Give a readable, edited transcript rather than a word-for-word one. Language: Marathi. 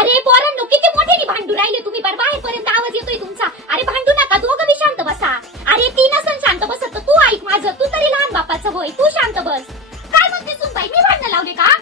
अरे पोरांनो, किती मोठ्याने भांडू राहिले तुम्ही, बार बाहेरपर्यंत आवाज येतोय तुमचा. अरे भांडू नका, दोघं बी शांत बसा. अरे ती नसन शांत बसत तर तू ऐक माझं, तू तरी लहान बापाचं होय, तू शांत बस. काय म्हणते सुनबाई, मी भांडणं लावले का?